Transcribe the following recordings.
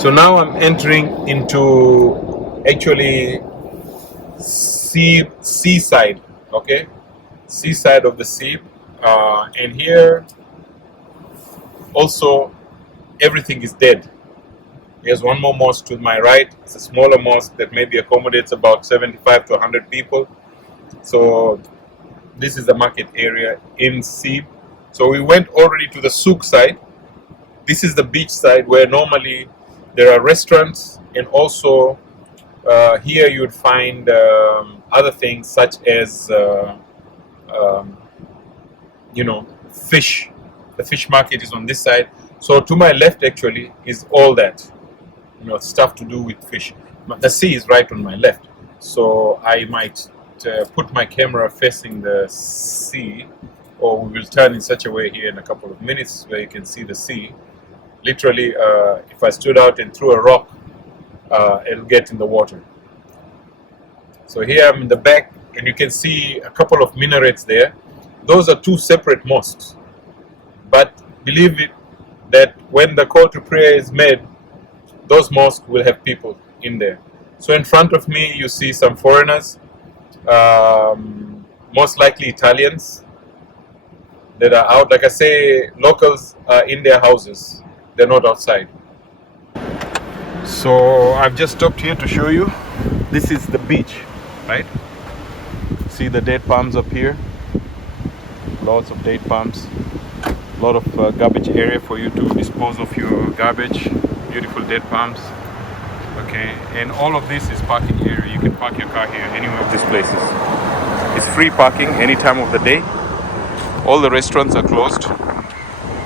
So now I'm entering into actually seaside, okay, seaside of the sea, and here also everything is dead. There's one more mosque to my right. It's a smaller mosque that maybe accommodates about 75 to 100 people. So this is the market area in Sib. So we went already to the souk side. This is the beach side where normally there are restaurants, and also here you would find other things such as um, fish. The fish market is on this side. So to my left actually is all that, stuff to do with fish. The sea is right on my left, so I might put my camera facing the sea, or we will turn in such a way here in a couple of minutes where you can see the sea. Literally, if I stood out and threw a rock, it'll get in the water. So here I'm in the back, and you can see a couple of minarets there. Those are two separate mosques. But believe it, that when the call to prayer is made, those mosques will have people in there. So in front of me, you see some foreigners, most likely Italians, that are out. Like I say, locals are in their houses. They're not outside. So I've just stopped here to show you. This is the beach, right? See the date palms up here? Lots of date palms. A lot of garbage area for you to dispose of your garbage. Beautiful date palms. Okay, and all of this is parking area. You can park your car here, anywhere of these places. It's free parking any time of the day. All the restaurants are closed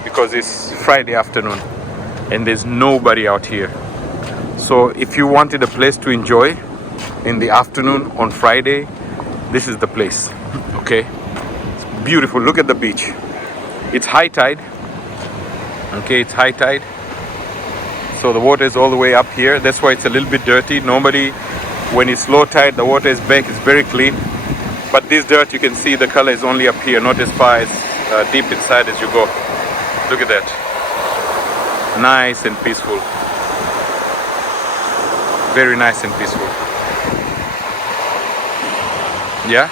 because it's Friday afternoon and there's nobody out here. So if you wanted a place to enjoy in the afternoon on Friday, this is the place. Okay, it's beautiful. Look at the beach. It's high tide. Okay, it's high tide. So the water is all the way up here. That's why it's a little bit dirty. Normally, when it's low tide, the water is back. It's very clean. But this dirt, you can see the color is only up here, not as far as deep inside as you go. Look at that. Nice and peaceful. Very nice and peaceful. Yeah?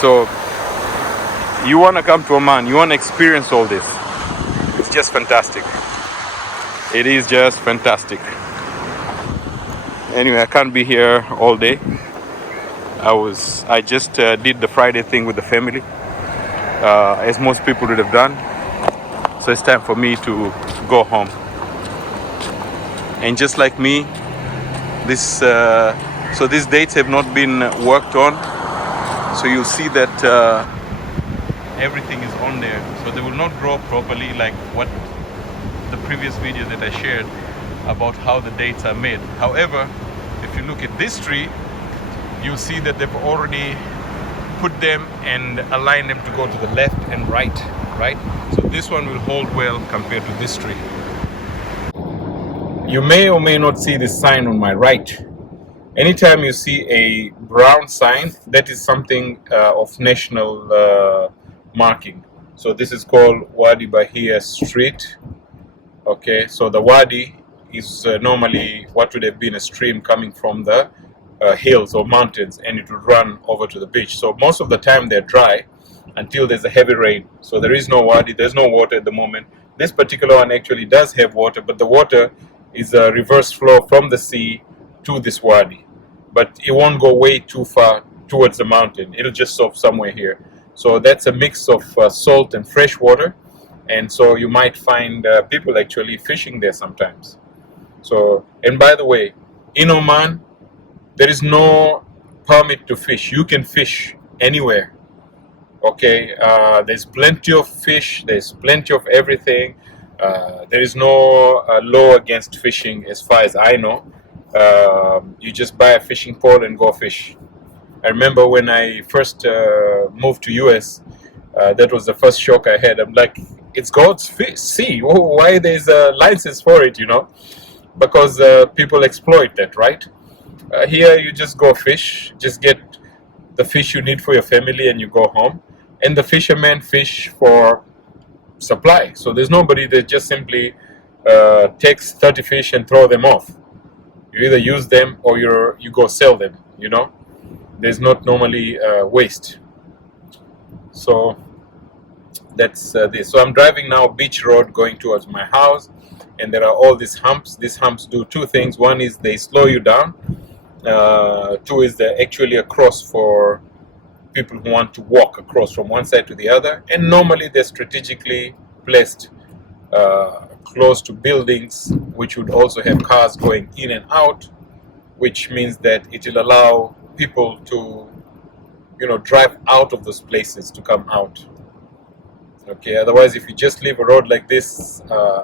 So, you want to come to Oman, you want to experience all this. It's just fantastic. It is just fantastic. Anyway, I can't be here all day. I just did the Friday thing with the family, as most people would have done. So it's time for me to go home. And just like me, so these dates have not been worked on. So you'll see that everything is on there. So they will not grow properly like what the previous video that I shared about how the dates are made. However, if you look at this tree, you'll see that they've already put them and aligned them to go to the left and right. So this one will hold well compared to this tree. You may or may not see this sign on my right. Anytime you see a brown sign, that is something of national marking. So this is called Wadi Bahia Street. Okay, so the wadi is normally what would have been a stream coming from the hills or mountains, and it would run over to the beach. So most of the time they're dry until there's a heavy rain. So there is no wadi, there's no water at the moment. This particular one actually does have water, but the water is a reverse flow from the sea to this wadi. But it won't go way too far towards the mountain. It'll just stop somewhere here. So that's a mix of salt and fresh water. And so you might find people actually fishing there sometimes. So, and by the way, in Oman, there is no permit to fish. You can fish anywhere. Okay, there's plenty of fish. There's plenty of everything. There is no law against fishing as far as I know. You just buy a fishing pole and go fish. I remember when I first moved to US, that was the first shock I had. I'm like, it's God's sea. Why there's a license for it, Because people exploit that, right? Here you just go fish, just get the fish you need for your family and you go home. And the fishermen fish for supply. So there's nobody that just simply takes 30 fish and throw them off. You either use them or you go sell them. You know, there's not normally waste. So that's this. So I'm driving now beach road going towards my house, and there are all these humps. These humps do two things. One is they slow you down. Two is they're actually a cross for people who want to walk across from one side to the other, and normally they're strategically placed close to buildings, which would also have cars going in and out, which means that it will allow people to, drive out of those places to come out. Okay, otherwise if you just leave a road like this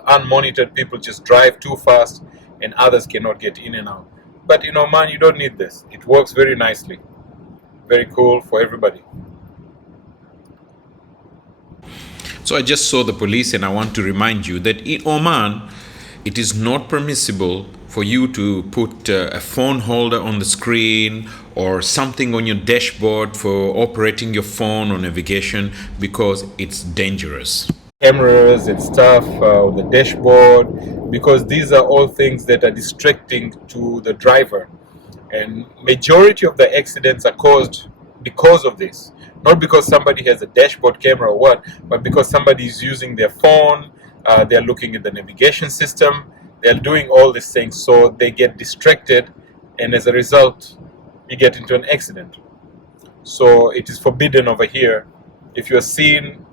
unmonitored, people just drive too fast and others cannot get in and out. But man, you don't need this. It works very nicely. Very cool for everybody. So I just saw the police, and I want to remind you that in Oman, it is not permissible for you to put a phone holder on the screen or something on your dashboard for operating your phone or navigation, because it's dangerous. Cameras and stuff on the dashboard, because these are all things that are distracting to the driver, and majority of the accidents are caused because of this. Not because somebody has a dashboard camera or what, but because somebody is using their phone, they're looking at the navigation system, they're doing all these things, so they get distracted, and as a result you get into an accident. So it is forbidden over here. If you're seen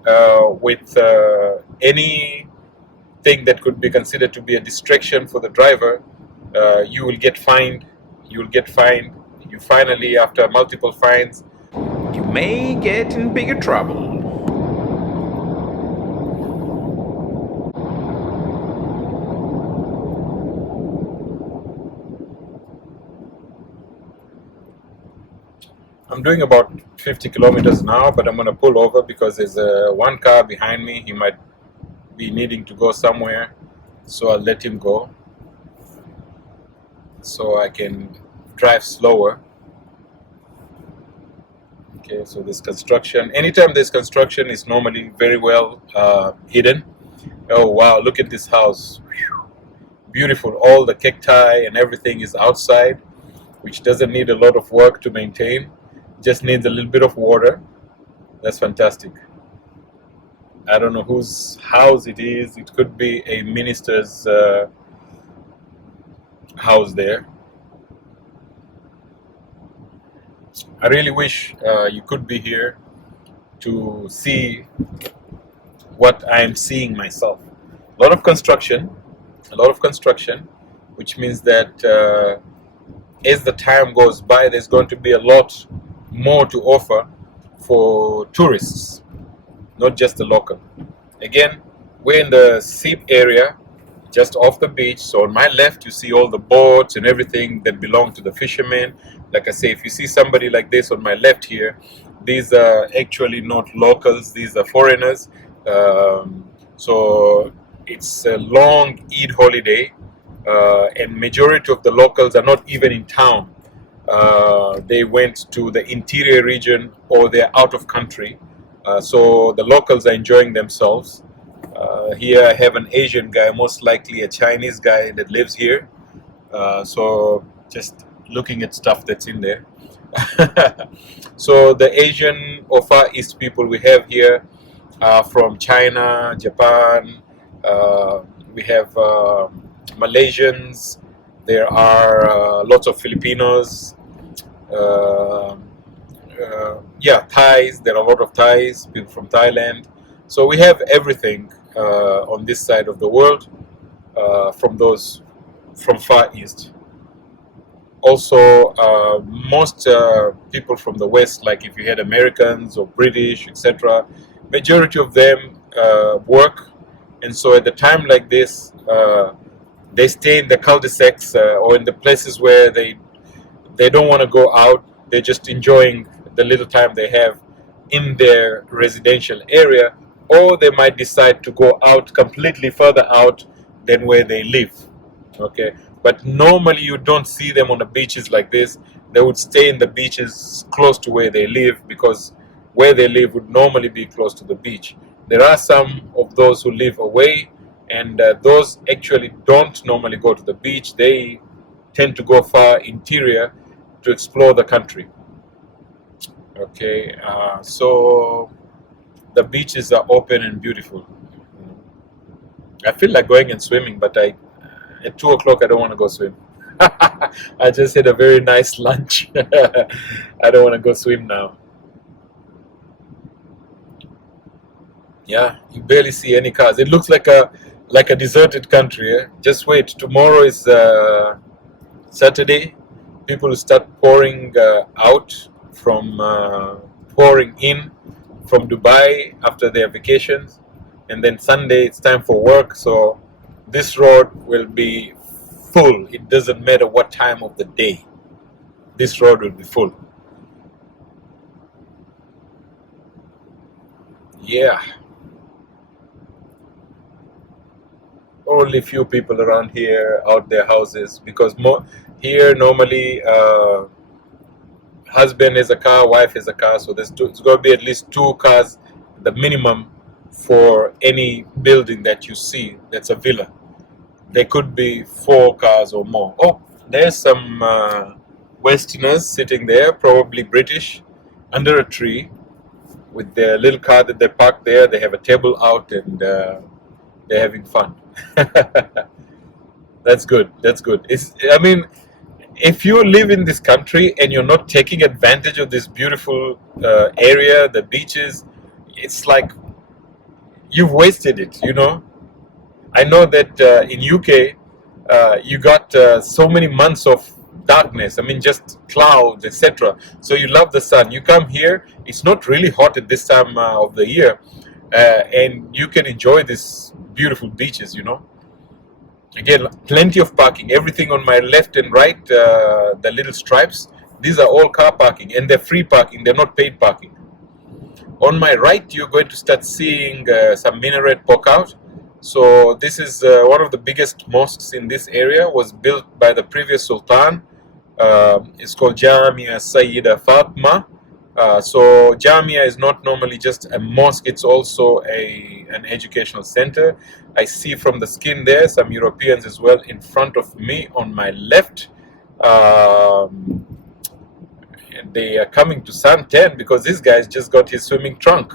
with anything that could be considered to be a distraction for the driver, you will get fined. You finally, after multiple fines, You may get in bigger trouble. I'm doing about 50 kilometers now, but I'm going to pull over because there's one car behind me. He might be needing to go somewhere, so I'll let him go so I can drive slower. Okay, so there's construction. Anytime there's construction, it's normally very well hidden. Oh wow, look at this house. Whew. Beautiful. All the cacti and everything is outside, which doesn't need a lot of work to maintain. Just needs a little bit of water. That's fantastic. I don't know whose house it is. It could be a minister's house there. I really wish you could be here to see what I am seeing myself. A lot of construction, which means that as the time goes by, there's going to be a lot more to offer for tourists, not just the local. Again, we're in the Seep area, just off the beach. So on my left, you see all the boats and everything that belong to the fishermen. Like I say, if you see somebody like this on my left here, these are actually not locals, these are foreigners. So it's a long Eid holiday, and majority of the locals are not even in town. They went to the interior region or they're out of country. So the locals are enjoying themselves. Here I have an Asian guy, most likely a Chinese guy that lives here. So just looking at stuff that's in there. So the Asian or Far East people we have here are from China, Japan. We have Malaysians. There are lots of Filipinos. Thais. There are a lot of Thais, people from Thailand. So we have everything on this side of the world from Far East. Also, most people from the West, like if you had Americans or British, etc., majority of them work, and so at the time like this, they stay in the cul-de-sacs or in the places where they don't want to go out. They're just enjoying the little time they have in their residential area, or they might decide to go out completely further out than where they live. Okay, but normally you don't see them on the beaches like this. They would stay in the beaches close to where they live, because where they live would normally be close to the beach. There are some of those who live away and those actually don't normally go to the beach. They tend to go far interior to explore the country. Okay, so the beaches are open and beautiful. I feel like going and swimming, but at 2 o'clock I don't want to go swim. I just had a very nice lunch. I don't want to go swim now. Yeah, you barely see any cars. It looks like a deserted country. Eh? Just wait. Tomorrow is Saturday. People will start pouring out from pouring in from Dubai after their vacations, and then Sunday it's time for work. So this road will be full. It doesn't matter what time of the day. This road will be full. Yeah. Only few people around here out their houses, because more here normally husband has a car, wife has a car, so there's it's going to be at least 2 cars, the minimum, for any building that you see that's a villa. There could be 4 cars or more. Oh, there's some Westerners sitting there, probably British, under a tree with their little car that they parked there. They have a table out, and they're having fun. That's good. That's good. I mean, if you live in this country and you're not taking advantage of this beautiful area, the beaches, it's like you've wasted it. I know that in UK you got so many months of darkness. I mean, just clouds, etc. So you love the sun. You come here, it's not really hot at this time of the year, and you can enjoy these beautiful beaches. Again, plenty of parking. Everything on my left and right, the little stripes, these are all car parking, and they're free parking. They're not paid parking. On my right, you're going to start seeing some minaret poke out. So this is one of the biggest mosques in this area. Was built by the previous sultan. It's called Jamia Sayyida Fatma. So Jamia is not normally just a mosque, it's also an educational center. I see from the skin there some Europeans as well in front of me on my left. They are coming to suntan because this guy's just got his swimming trunk.